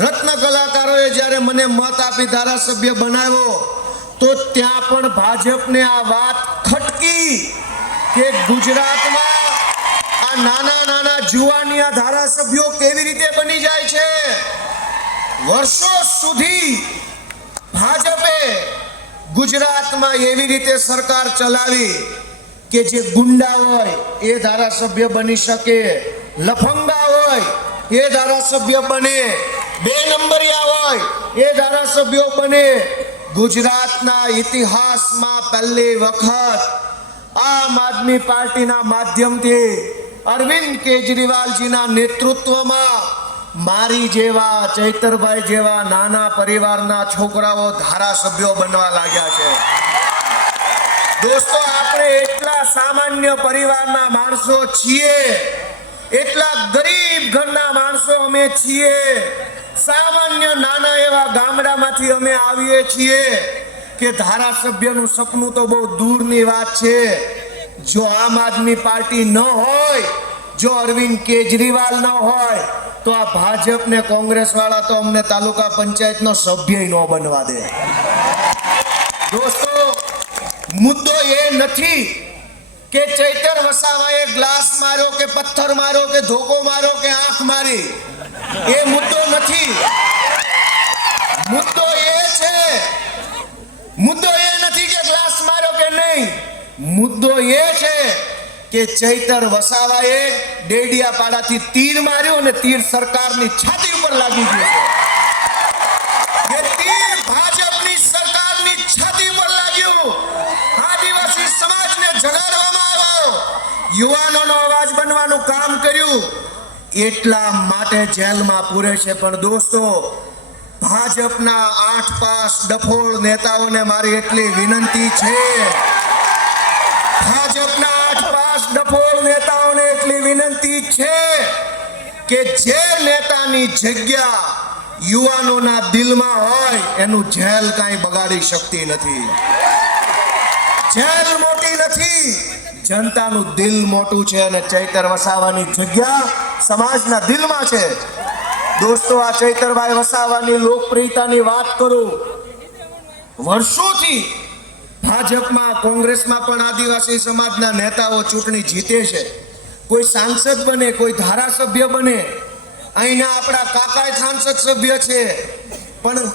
રત્ન કલાકારોએ જ્યારે મને મત આપી ધારાસભ્ય બનાવ્યો તો ત્યાં પણ ભાજપને આ વાત ખટકી કે ગુજરાતમાં આ નાના નાના જુવાનિયા ધારાસભ્યો કેવી રીતે બની જાય છે। વર્ષો સુધી ભાજપે ગુજરાતમાં એવી રીતે સરકાર ચલાવી કે જે ગુંડા હોય એ ધારાસભ્ય બની શકે, લફંગા હોય એ ધારાસભ્ય બને, 2 નંબરિયા હોય એ ધારાસભ્યો બને। ગુજરાતના ઇતિહાસમાં પહેલી વખત આમ આદમી પાર્ટીના માધ્યમથી અરવિંદ કેજરીવાલજીના નેતૃત્વમાં મારી જેવા, ચૈતરભાઈ જેવા નાના પરિવારના છોકરાઓ ધારાસભ્યો બનવા લાગ્યા છે। દોસ્તો, આપણે એટલા સામાન્ય પરિવારના માણસો છીએ, એટલા ગરીબ ઘરના માણસો અમે છીએ, સામાન્ય નાના એવા ગામડામાંથી અમે આવીએ છીએ કે ધારાસભ્યનું સપનું તો બહુ દૂરની વાત છે। જો આમ આદમી પાર્ટી ન હોય, જો અરવિંદ કેજરીવાલ ન હોય તો આ ભાજપ ને કોંગ્રેસ વાળા તો અમને તાલુકા પંચાયતનો સભ્ય ન બનવા દે। દોસ્તો, મુદ્દો એ નથી કે ચૈતર વસાવાએ ગ્લાસ માર્યો કે પથ્થર માર્યો કે ધોકો માર્યો કે આંખ મારી, એ મુદ્દો નથી। મુદ્દો એ નથી કે ગ્લાસ માર્યો કે નહીં, મુદ્દો એ છે કે ચૈતર વસાવાએ ડેડિયાપાડાથી તીર માર્યો અને તીર સરકારની છાતી ઉપર લાગી ગયું છે। એ તીર ભાજપની સરકારની છાતી ઉપર લાગ્યું। આદિવાસી સમાજને જગાડવામાં આવ્યો, યુવાનોનો અવાજ બનવાનું કામ કર્યું, એટલા માટે જેલમાં પૂરે છે। પણ દોસ્તો, ભાજપના 8 પાસ ડફોળ નેતાઓને મારી એટલી વિનંતી છે, ભાજપના 8 પાસ ડફોળ નેતાઓને એટલી વિનંતી છે કે જે નેતાની જગ્યા યુવાનોના દિલમાં હોય એનું જેલ કાંઈ બગાડી શકતી નથી। જેલ મોટી નથી, જનતાનું દિલ મોટું છે અને ચૈતર વસાવાની જગ્યા સમાજના દિલમાં છે। દોસ્તો, આ ચૈતરભાઈ વસાવાની લોકપ્રિયતાની વાત કરું, વર્ષોથી ભાજપમાં, કોંગ્રેસમાં પણ આદિવાસી સમાજના નેતાઓ ચૂંટણી જીતે છે, કોઈ સાંસદ બને, કોઈ ધારાસભ્ય બને। અહીંના આપણા કાકા સાંસદ સભ્ય છે, પણ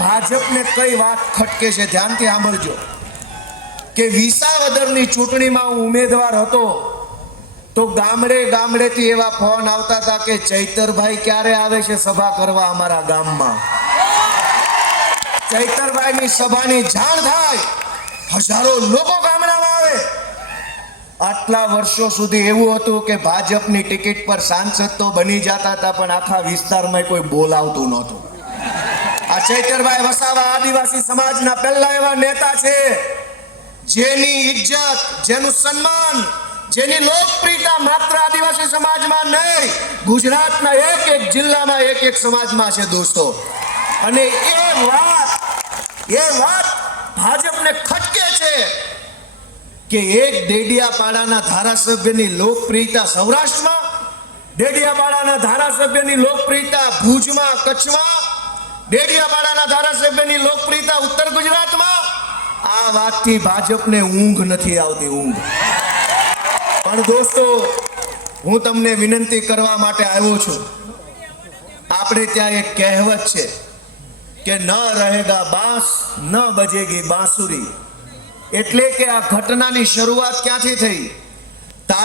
ભાજપને કઈ વાત ખટકે છે, ધ્યાનથી સાંભળજો કે વિસાવદરની ચૂંટણીમાં હું ઉમેદવાર હતો તો ગામડેથી એવા ફોન આવતા હતા કે ચૈતરભાઈ ક્યારે આવે છે સભા કરવા અમારા ગામમાં। ચૈતરભાઈની સભાની જાણ થાય, હજારો લોકો ગામડામાં આવે। આટલા વર્ષો સુધી એવું હતું કે ભાજપની ટિકિટ પર સાંસદ તો બની જતા હતા પણ આખા વિસ્તારમાં કોઈ બોલાવતું નહોતું। આ ચૈતરભાઈ વસાવા આદિવાસી સમાજના પહેલા એવા નેતા છે જેની ઇજ્જત, જેનું સન્માન, જેની લોકપ્રિયતા માત્ર આદિવાસી સમાજમાં નહીં, ગુજરાતના એક જિલ્લામાં એક સમાજમાં છે દોસ્તો। અને એ વાત ભાજપને ખટકે છે કે એક ડેડિયાપાડાના ધારાસભ્યની લોકપ્રિયતા સૌરાષ્ટ્રમાં, ડેડિયાપાડાના ધારાસભ્યની લોકપ્રિયતા ભુજમાં, કચ્છમાં, ડેડિયાપાડાના ધારાસભ્યની લોકપ્રિયતા ઉત્તર ગુજરાતમાં। આ વાતથી ભાજપને ઊંઘ નથી આવતી, ઊંઘ। પણ દોસ્તો, હું તમને વિનંતી કરવા માટે આવ્યો છું। આપણે ત્યાં એક કહેવત છે કે ન રહેગા બાંસ ન બજેગી બાંસુરી, એટલે કે આ ઘટનાની શરૂઆત ક્યાંથી થઈ?